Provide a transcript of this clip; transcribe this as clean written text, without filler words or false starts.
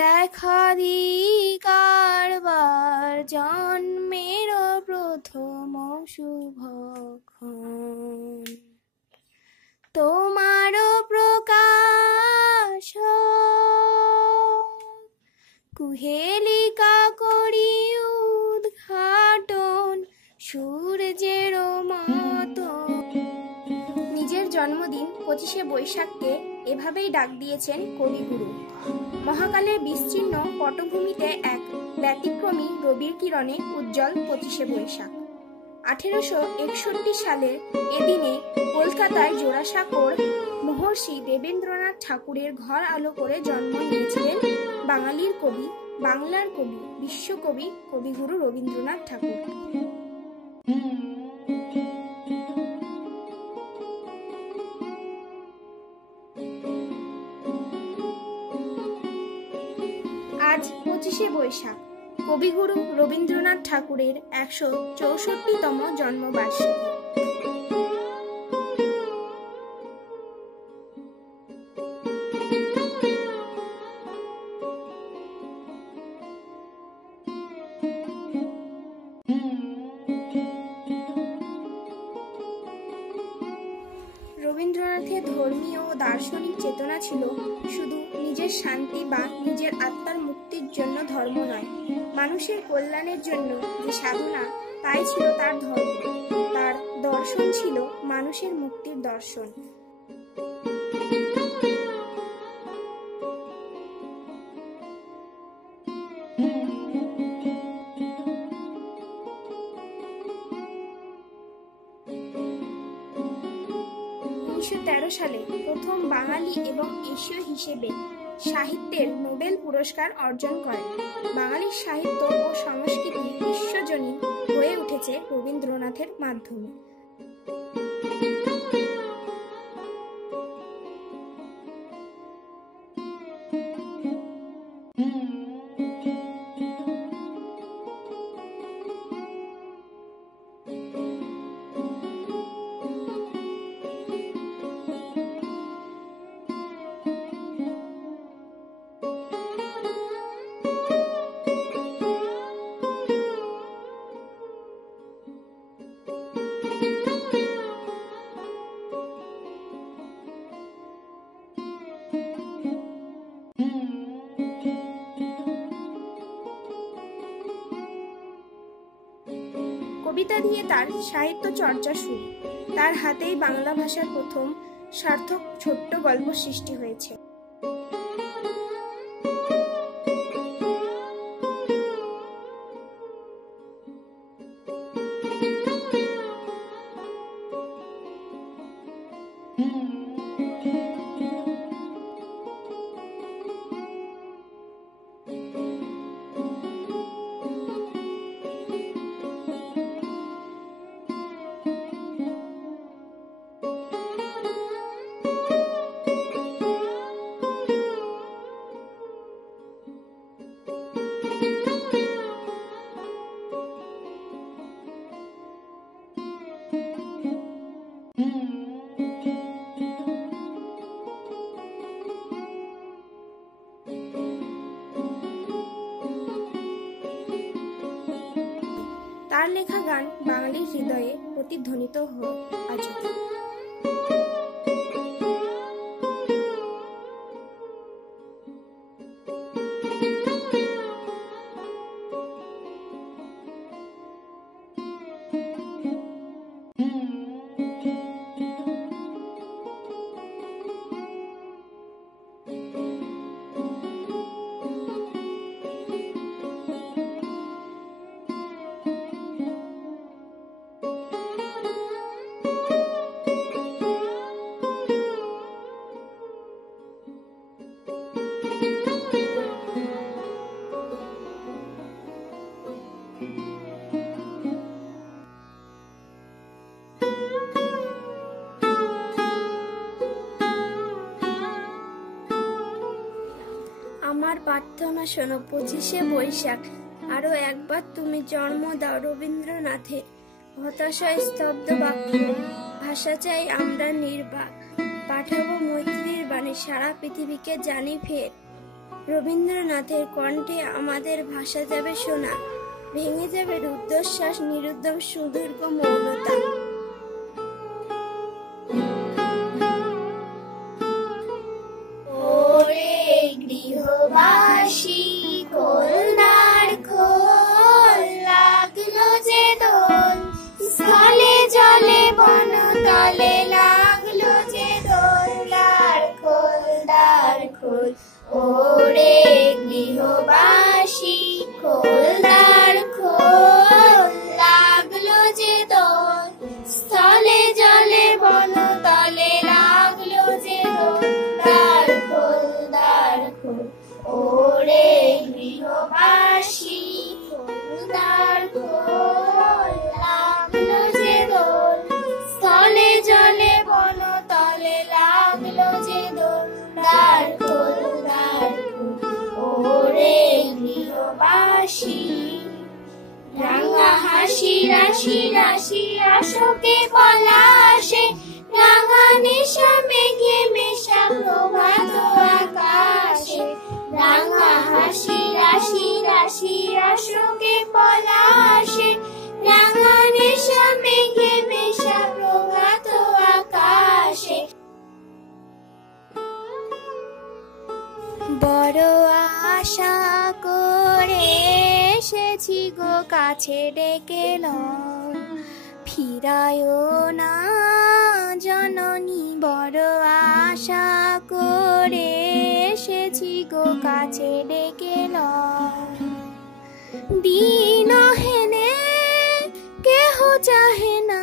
দেখা দি কারবার জন্মের প্রথম শুভক্ষণ, তোমার প্রকাশ কুহেলিকা করি উদ্ঘাটন সূর্যের মতো। নিজের জন্মদিন 25শে বৈশাখকে এভাবেই ডাক দিয়েছেন কবিগুরু। মহাকালের বিস্তীর্ণ পটভূমিতে এক ব্যতিক্রমী রবির কিরণে উজ্জ্বল 25শে বৈশাখ। 1861 সালের এদিনে কলকাতায় জোড়াসাঁকোর মহর্ষি দেবেন্দ্রনাথ ঠাকুরের ঘর আলো করে জন্ম নিয়েছিলেন বাঙালির কবি, বাংলার কবি, বিশ্বকবি কবিগুরু রবীন্দ্রনাথ ঠাকুর। আজ 25শে বৈশাখ, কবিগুরু রবীন্দ্রনাথ ঠাকুরের 164তম জন্মবার্ষিকী। রবীন্দ্রনাথের ধর্মীয় ও দার্শনিক চেতনা ছিল শুধু নিজের শান্তি বা নিজের আত্মার মুক্তির জন্য ধর্ম নয়, মানুষের কল্যাণের জন্য যে সাধনা, তাই ছিল তার ধর্ম। তার দর্শন ছিল মানুষের মুক্তির দর্শন। সালে প্রথম বাঙালি এবং এশীয় হিসেবে সাহিত্যের নোবেল পুরস্কার অর্জন করেন। বাঙালির সাহিত্য ও সংস্কৃতি বিশ্বজনীন হয়ে উঠেছে রবীন্দ্রনাথের মাধ্যমে। কবিতা দিয়ে তার সাহিত্য চর্চা শুরু। তার হাতেই বাংলা ভাষার প্রথম সার্থক ছোট্ট গল্প সৃষ্টি হয়েছে। তার লেখা গান বাঙালির হৃদয়ে প্রতিধ্বনিত হয় আজও। প্রার্থনা শোনো 25শে বৈশাখ, আরো একবার তুমি জন্ম দাও রবীন্দ্রনাথের। হতাশায় স্তব্ধ বাক্য, ভাষা চাই আমরা নির্বাক, পাঠাবো মৈত্রীর বাণী সারা পৃথিবীকে জানি ফের। রবীন্দ্রনাথের কণ্ঠে আমাদের ভাষা যাবে শোনা, ভেঙে যাবে রুদ্ধশ্বাস নিরুদ্ধম সুদীর্ঘ মৌনতা। ওরে গৃহবাসী খোলদার খোল, লাগলো যে দোল, স্থলে জলে বনতলে লাগলো যে দোল, দ্বার খোল দ্বার খোল। ওরে গৃহবাসী খোলদার খোল, লাগলো যে দোল, স্থলে জলে বনতলে লাগলো যে দোল, দ্বার খোল দ্বার খোল। ওরে গৃহবাসী খোলদার খোল, লাগলো যে দোল, স্থলে জলে বনতলে লাগলো যে দোল, দ্বার খোল দ্বার খোল। ওরে গৃহবাসী রাঙা হাসি রাশি রাশি অশোকে পলাশে, রাঙা নিশা মেঘে মেশা প্রভাত আকাশে, রাঙা হাসি রাশি রাশি অশোকে পলাশে, রাঙা নিশা মেঘে মেশা প্রভাত আকাশে। বড় আশা করে এসেছি গো কাছে ডেকে লও, ফিরায়ও না জননী। বড় আশা করে এসেছি গো কাছে ডেকে লও, দিন হেনে কেহ চাহে না